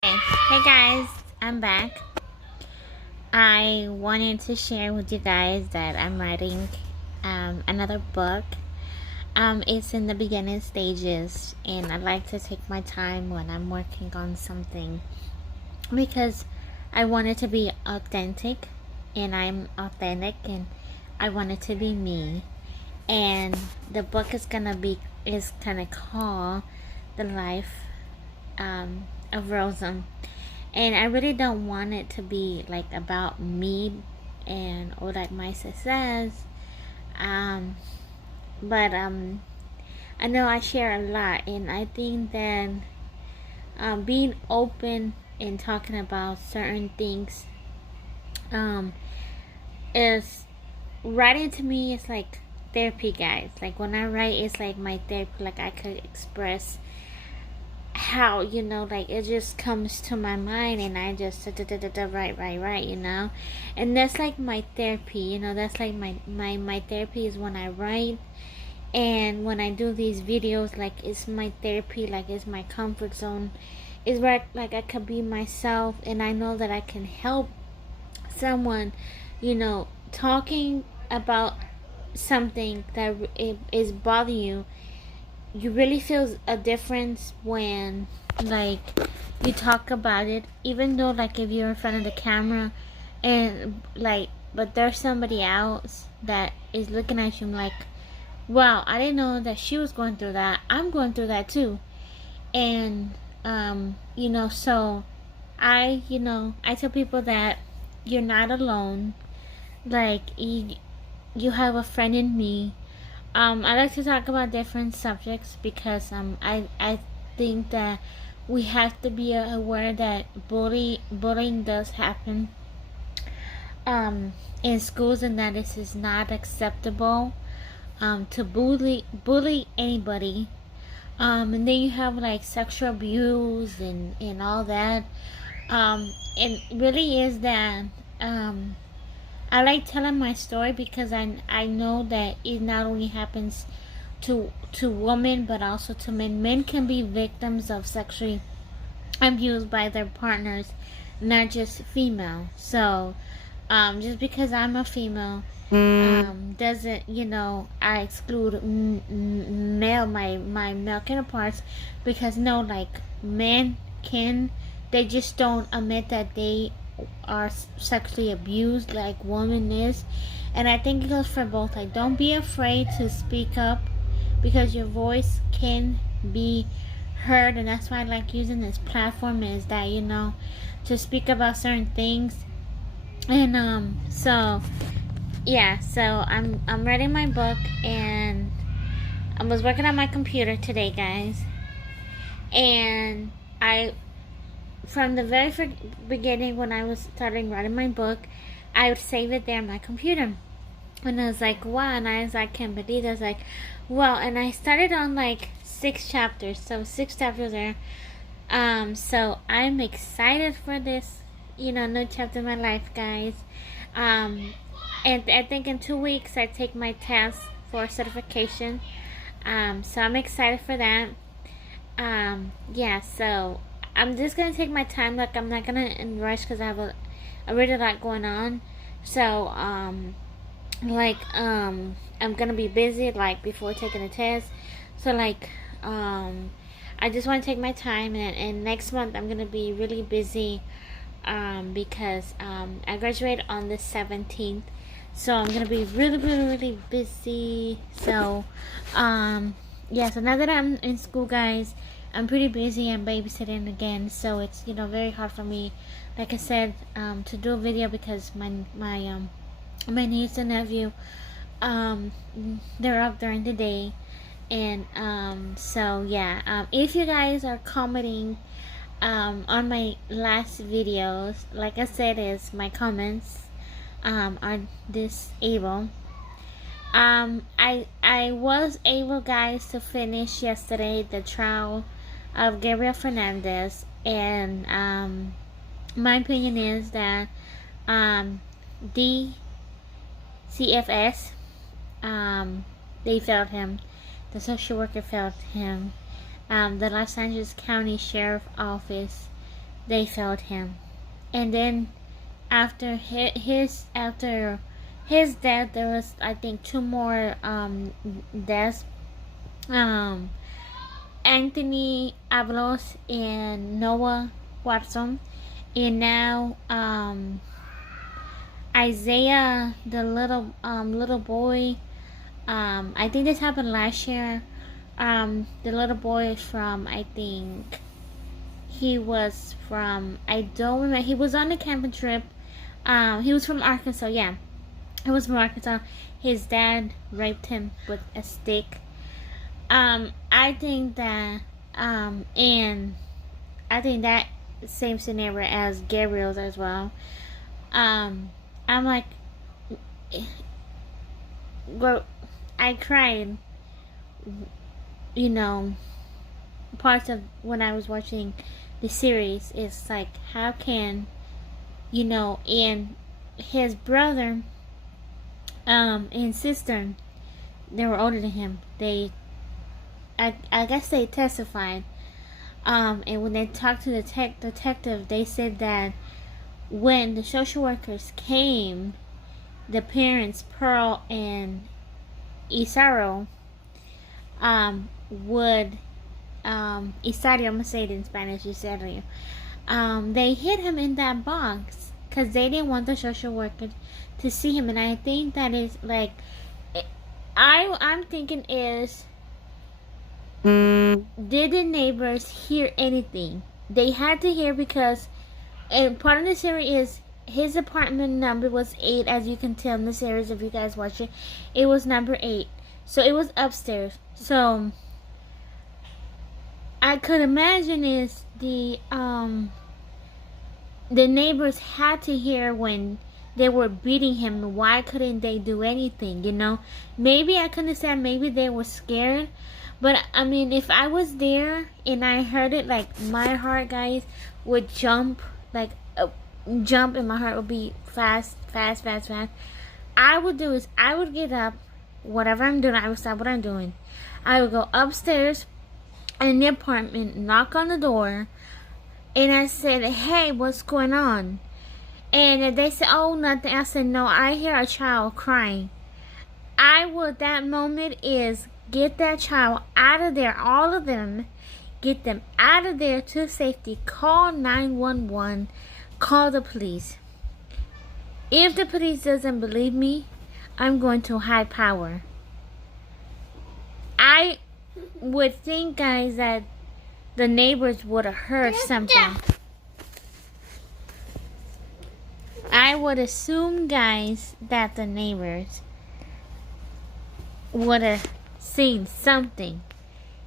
Hey guys, I'm back. I wanted to share with you guys that I'm writing another book. It's in the beginning stages, and I like to take my time when I'm working on something because I want it to be authentic, and I'm authentic, and I want it to be me. And the book is gonna call The Life of Rosa. And I really don't want it to be like about me and or like my success. Um, but I know I share a lot, and I think that being open and talking about certain things is writing to me is like therapy, guys. Like when I write, it's like my therapy. Like I could express how like it just comes to my mind, and I just write, and that's like my therapy. That's like my therapy is when I write, and when I do these videos, like it's my therapy, like it's my comfort zone. Is where like I could be myself, and I know that I can help someone, talking about something that is bothering you. You really feel a difference when like you talk about it, even though like if you're in front of the camera, and like but there's somebody else that is looking at you like, wow, I didn't know that she was going through that. I'm going through that too. And so I tell people that you're not alone. Like you have a friend in me. I like to talk about different subjects because I think that we have to be aware that bullying does happen in schools, and that this is not acceptable to bully anybody. And then you have like sexual abuse and all that. And really is that I like telling my story because I know that it not only happens to women but also to men. Men can be victims of sexual abuse by their partners, not just female. So just because I'm a female doesn't I exclude male my male counterparts, because no, like men can, they just don't admit that they are sexually abused like woman is. And I think it goes for both. Like don't be afraid to speak up, because your voice can be heard, and that's why I like using this platform, is that to speak about certain things. And so yeah, so I'm writing my book, and I was working on my computer today, guys. And I from the very beginning, when I was starting writing my book, I would save it there on my computer. And I was like, wow, and I was like, can't believe it. I was like, well, and I started on like 6 chapters, so 6 chapters there. So I'm excited for this, new chapter in my life, guys. And I think in 2 weeks I take my test for certification. So I'm excited for that. Yeah, so I'm just gonna take my time. Like I'm not gonna rush because I have a really lot going on. So I'm gonna be busy like before taking the test. So I just want to take my time, and next month I'm gonna be really busy because I graduate on the 17th. So I'm gonna be really busy. So yeah, so now that I'm in school, guys, I'm pretty busy. I'm babysitting again, so it's very hard for me, like I said, to do a video because my niece and nephew, they're up during the day. And so yeah, if you guys are commenting on my last videos, like I said, is my comments are disabled. I was able, guys, to finish yesterday the trial of Gabriel Fernandez, and my opinion is that DCFS, they failed him. The social worker failed him. The Los Angeles County Sheriff Office they failed him. And then after his death, there was, I think, two more deaths. Anthony Avalos and Noah Watson, and now Isaiah, the little boy. I think this happened last year. The little boy is from, I think he was from, I don't remember. He was on a camping trip. He was from Arkansas. Yeah, he was from Arkansas. His dad raped him with a stick. I think that, and I think that same scenario as Gabriel's as well. I'm like, well, I cried, you know, parts of when I was watching the series. It's like, how can, you know, and his brother, and sister, they were older than him. I guess they testified, and when they talked to the detective, they said that when the social workers came, the parents, Pearl and Isario, would, Isario, I'm gonna say it in Spanish, Isario, they hid him in that box because they didn't want the social worker to see him. And I think that is like, I'm thinking is, did the neighbors hear anything? They had to hear, because, and part of the series is his apartment number was 8, as you can tell in the series if you guys watch it. It was number 8, so it was upstairs. So I could imagine is the neighbors had to hear when they were beating him. Why couldn't they do anything? You know, maybe I can understand. Maybe they were scared. But, I mean, if I was there and I heard it, like, my heart, guys, would jump, like, jump, and my heart would be fast. I would do is, I would get up, whatever I'm doing, I would stop what I'm doing. I would go upstairs in the apartment, knock on the door, and I said, hey, what's going on? And they said, oh, nothing. I said, no, I hear a child crying. I would, that moment is, get that child out of there, all of them. Get them out of there to safety. Call 911. Call the police. If the police doesn't believe me, I'm going to high power. I would think, guys, that the neighbors would have heard something. I would assume, guys, that the neighbors would have seen something,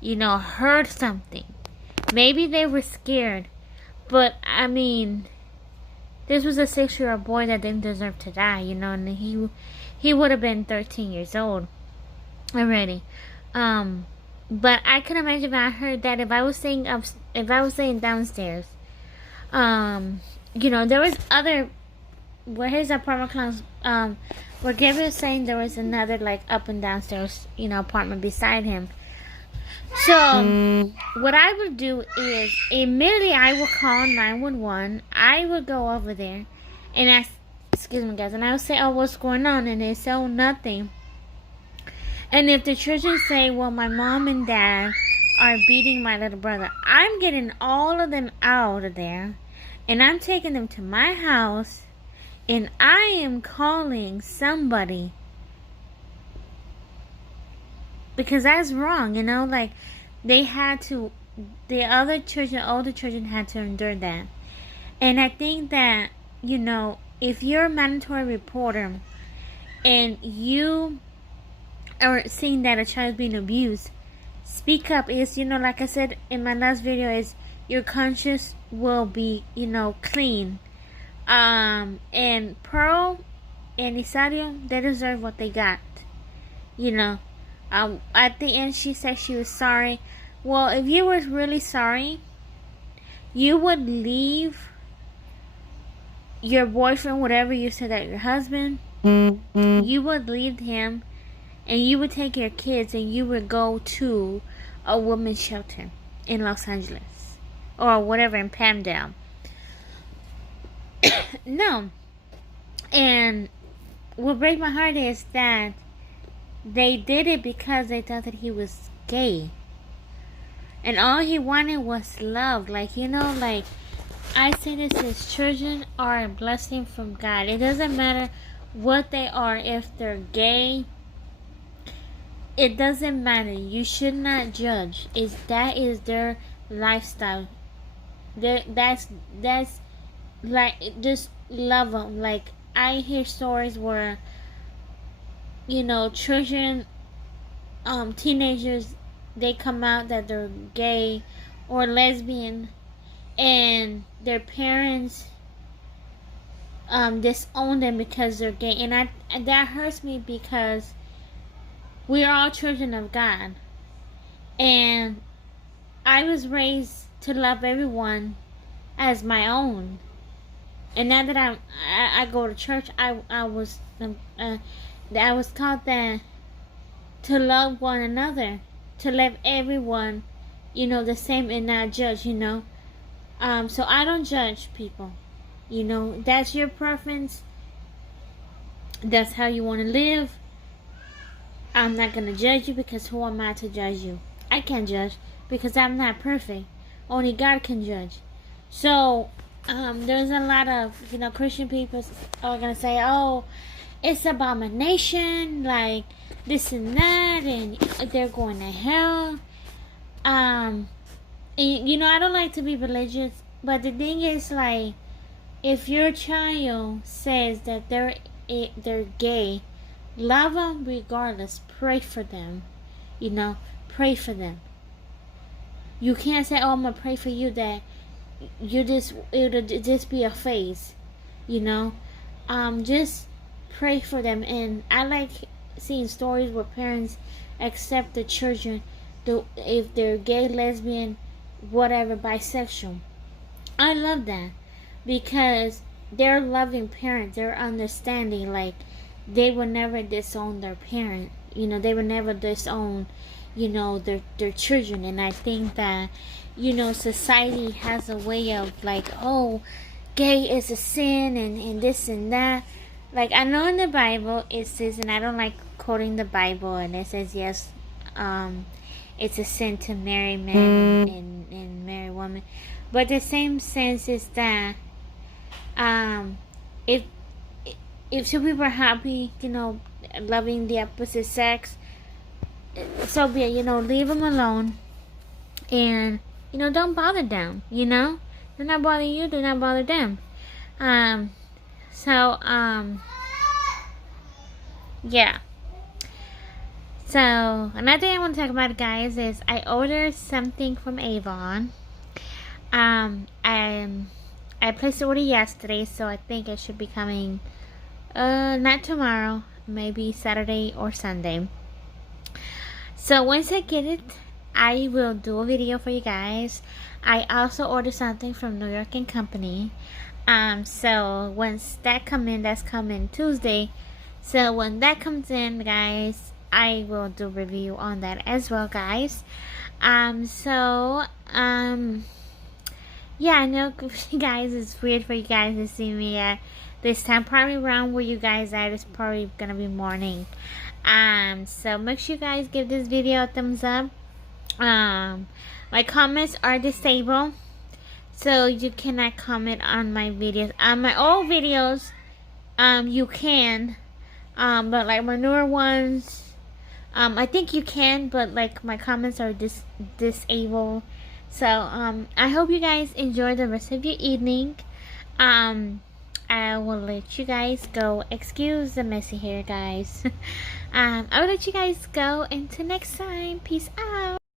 you know, heard something. Maybe they were scared, but I mean, this was a 6-year-old boy that didn't deserve to die, you know, and he would have been 13 years old already. But I can imagine if I heard that, if I was staying downstairs, you know, there was other, where his apartment comes, where Gabriel was saying there was another, like, up and downstairs, you know, apartment beside him. So, what I would do is, immediately I would call 911. I would go over there and ask, excuse me, guys, and I would say, oh, what's going on? And they say, oh, nothing. And if the children say, well, my mom and dad are beating my little brother, I'm getting all of them out of there, and I'm taking them to my house, and I am calling somebody. Because that's wrong, you know, like, they had to, the older children had to endure that. And I think that, you know, if you're a mandatory reporter and you are seeing that a child is being abused, speak up. Is, you know, like I said in my last video, is your conscience will be, you know, clean. And Pearl and Isario, they deserve what they got, you know. At the end, she said she was sorry. Well, if you were really sorry, you would leave your boyfriend, whatever you said that your husband, you would leave him, and you would take your kids, and you would go to a women's shelter in Los Angeles, or whatever, in Palmdale. No. And what breaks my heart is that they did it because they thought that he was gay. And all he wanted was love. Like, you know, like, I say this is children are a blessing from God. It doesn't matter what they are. If they're gay, it doesn't matter. You should not judge. That is their lifestyle. That's like, just love them. Like, I hear stories where, you know, children, teenagers, they come out that they're gay or lesbian, and their parents disown them because they're gay, and that hurts me, because we are all children of God, and I was raised to love everyone as my own. And now that I go to church, I was taught that to love one another, to love everyone, you know, the same, and not judge, you know. So I don't judge people, you know. That's your preference. That's how you want to live. I'm not gonna judge you, because who am I to judge you? I can't judge because I'm not perfect. Only God can judge. So there's a lot of, you know, Christian people are gonna say, oh, it's abomination, like this and that, and they're going to hell. And, you know, I don't like to be religious, but the thing is, like, if your child says that they're gay, love them regardless. Pray for them, you know. Pray for them. You can't say, oh, I'm gonna pray for you, that it'll just be a phase, you know. Just pray for them. And I like seeing stories where parents accept the children, if they're gay, lesbian, whatever, bisexual. I love that, because they're loving parents. They're understanding. Like, they will never disown their parent, you know. They will never disown, you know, their children. And I think that, you know, society has a way of, like, oh, gay is a sin, and this and that. Like, I know in the Bible it says, and I don't like quoting the Bible, and it says, yes, it's a sin to marry men and marry women. But the same sense is that if two people are happy, you know, loving the opposite sex, so be it, you know. Leave them alone, and, you know, don't bother them, you know. They're not bothering you, do not bother them. Yeah. So another thing I want to talk about, guys, is I ordered something from Avon. I placed the order yesterday, so I think it should be coming not tomorrow, maybe Saturday or Sunday. So once I get it, I will do a video for you guys. I also ordered something from New York & Company. So once that comes in, that's coming Tuesday. So when that comes in, guys, I will do a review on that as well, guys. Yeah, I know, guys, it's weird for you guys to see me at this time. Probably around where you guys are, it's probably gonna be morning. So make sure you guys give this video a thumbs up. My comments are disabled, so you cannot comment on my videos. On my old videos, you can, but like my newer ones, I think you can, but like my comments are disabled. So I hope you guys enjoy the rest of your evening. I will let you guys go. Excuse the messy hair, guys. I will let you guys go until next time. Peace out.